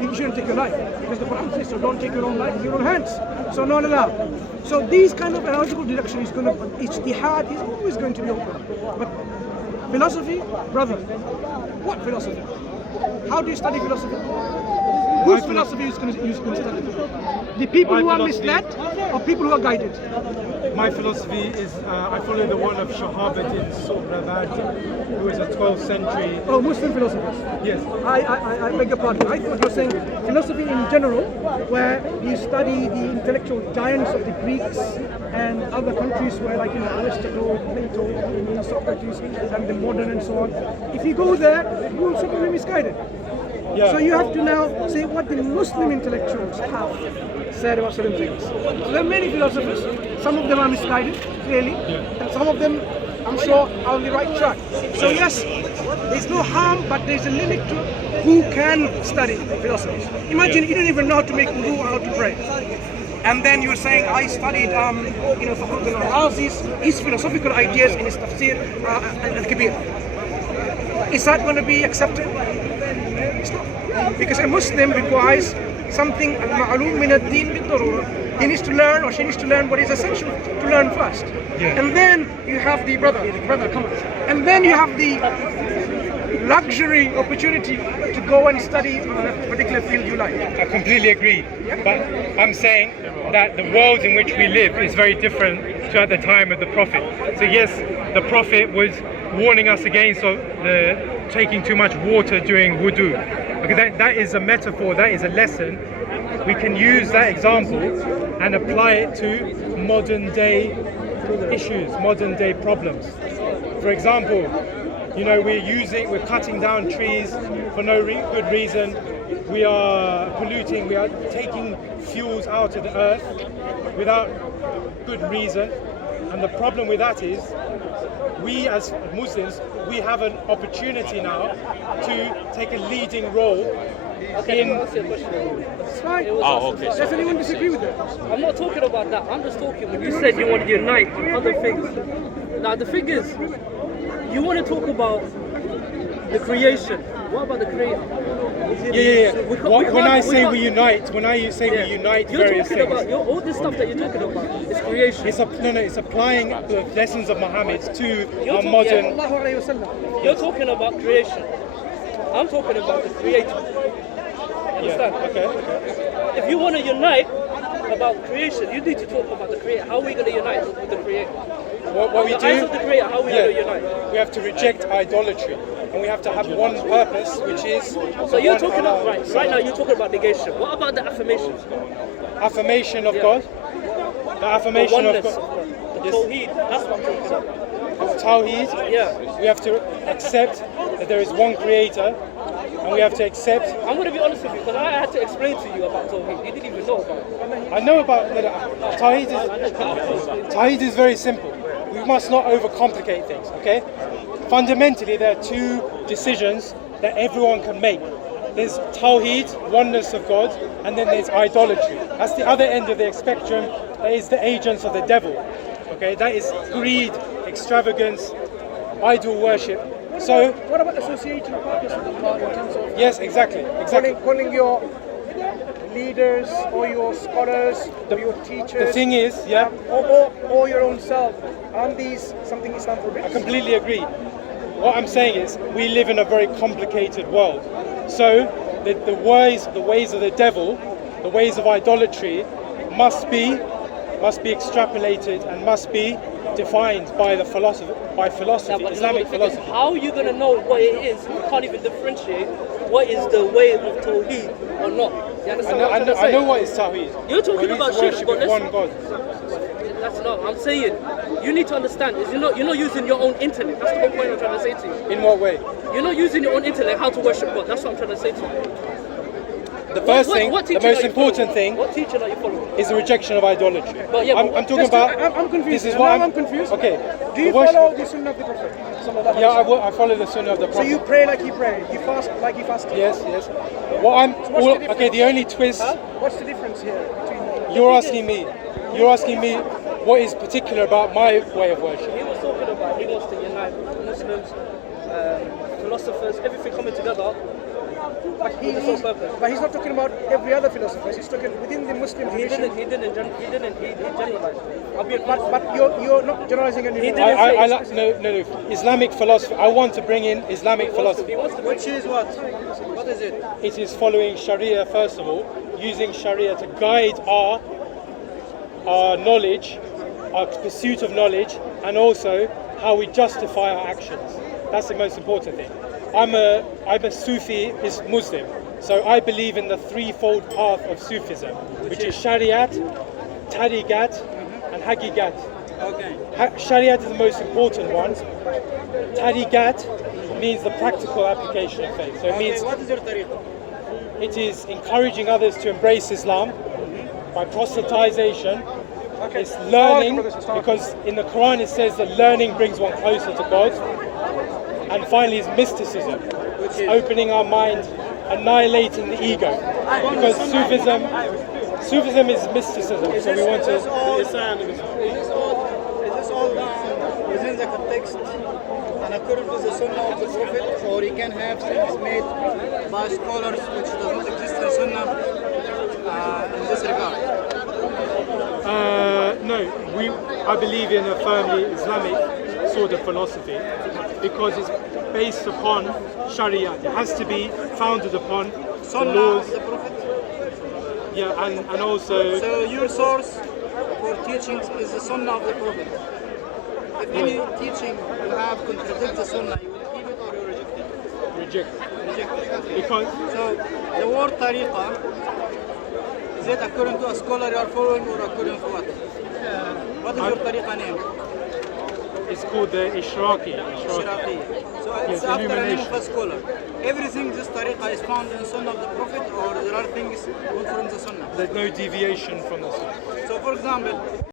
you shouldn't take your life. Because the Quran says, so don't take your own life in your own hands. So not allowed. So these kind of analogical deduction is going to, ijtihad is always going to be open. But philosophy, brother, what philosophy? How do you study philosophy? Whose philosophy is going to study? The people who are misled or people who are guided? My philosophy is, I follow the one of Shahabuddin Suhrawardi, who was a 12th century... Oh, Muslim philosophers? Yes. I beg your pardon. I thought you were saying philosophy in general, where you study the intellectual giants of the Greeks and other countries where, like, Aristotle, Plato, Socrates, and the modern and so on. If you go there, you will certainly be misguided. Yeah. So you have to now say what the Muslim intellectuals have said about certain things. So there are many philosophers. Some of them are misguided, clearly, and some of them, I'm sure, are on the right track. So yes, there's no harm, but there's a limit to who can study philosophy. Imagine you don't even know how to make wudu or how to pray. And then you're saying, I studied, Fakhruddin al-Razi's, his philosophical ideas in his tafsir al-Kabir. Is that going to be accepted? It's not. Because a Muslim requires something al-ma'lum min ad-din bid-darura. He needs to learn, or she needs to learn what is essential to learn first. Yeah. And then you have the brother, come on. And then you have the luxury opportunity to go and study a particular field you like. I completely agree. Yeah. But I'm saying that the world in which we live is very different to at the time of the Prophet. So yes, the Prophet was warning us against taking too much water during wudu. Because that is a metaphor, that is a lesson. We can use that example and apply it to modern day issues, modern day problems. For example, we're cutting down trees for no good reason. We are polluting, we are taking fuels out of the earth without good reason. And the problem with that is, we as Muslims, we have an opportunity now to take a leading role in... It's fine. Okay. Does anyone disagree with that? I'm not talking about that. I'm just talking when you said you want to unite other things. Now the thing is, you want to talk about the creation. What about the creator? Yeah. When I say we unite various things. About all this stuff that you're talking about is creation. It's applying the lessons of Muhammad to our modern... You're talking about creation. I'm talking about the creator. Understand? Okay. If you want to unite about creation, you need to talk about the creator. How are we going to unite with the creator? What we do? Eyes of the creator, how are we going to unite? We have to reject idolatry. And we have to have one purpose, which is... So you're talking about, right now you're talking about negation. What about the affirmation? Affirmation of God? The affirmation of God. The Tawheed, that's what I'm talking about. Tawheed? Yeah. We have to accept that there is one creator, and we have to accept... I'm going to be honest with you, because I had to explain to you about Tawheed. You didn't even know about it. I know about Tawheed. Tawheed is very simple. We must not overcomplicate things, okay? Fundamentally, there are two decisions that everyone can make. There's Tawheed, oneness of God, and then there's idolatry. That's the other end of the spectrum. That is the agents of the devil. Okay, that is greed, extravagance, idol worship. So, what about associating partners with Allah in terms of... Yes, exactly. Calling your leaders or your scholars or your teachers... The thing is, or your own self. Aren't these something Islam forbids? I completely agree. What I'm saying is, we live in a very complicated world. So, the ways of the devil, the ways of idolatry, must be extrapolated and must be defined by philosophy, Islamic philosophy. How are you going to know what it is? You can't even differentiate what is the way of Tawheed or not. You understand what I'm trying to say? I know what is Tawheed. You're talking about shirk, but one God. That's not. I'm saying you need to understand. Is you're not using your own intellect. That's the whole point I'm trying to say to you. In what way? You're not using your own intellect how to worship God. That's what I'm trying to say to you. The first thing, the most important thing, what teaching are you following? Is the rejection of idolatry. But I'm talking about. I'm confused. This is what I'm confused. Okay. Do you follow the Sunnah of the Prophet? Yeah, I follow the Sunnah of the Prophet. So you pray like he prayed. You fast like he fasted. Yes. The only twist. What's the difference here between? You're asking me what is particular about my way of worship. He was talking about he wants to unite Muslims, philosophers, everything coming together But he's not talking about every other philosopher. He's talking within the Muslim tradition. He generalized. But you're not generalizing anything. No. Islamic philosophy. I want to bring in Islamic philosophy. Which is what? What is it? It is following Sharia first of all, using Sharia to guide our knowledge, our pursuit of knowledge, and also how we justify our actions. That's the most important thing. I'm a Sufi Muslim, so I believe in the threefold path of Sufism, which is Shariat, Tariqat, and Haqiqat. Okay. Shariat is the most important one. Tariqat means the practical application of faith. So it means What is your tariqah? it is encouraging others to embrace Islam by proselytization. It's learning, because in the Quran it says that learning brings one closer to God. And finally is mysticism, which is opening our mind, annihilating the ego. Because Sufism is mysticism, so we want to... Is this all within the context and according to the Sunnah of the Prophet, or you can have things made by scholars which does not exist in Sunnah in this regard? No, I believe in a firmly Islamic sort of philosophy because it's based upon Sharia. It has to be founded upon the laws. Of the Prophet? Yeah, and also... So your source for teachings is the Sunnah of the Prophet. If any teaching you have contradict the Sunnah, you will keep it or you reject it? Reject. Reject it. Because... So the word tariqah, is it according to a scholar you are following or according to what? What is your tariqah name? It's called the Ishraqi. Shiraqi. So it's after the name of a scholar. Everything this tariqah is found in the Sunnah of the Prophet, or there are things not from the Sunnah? There's no deviation from the Sunnah. So for example,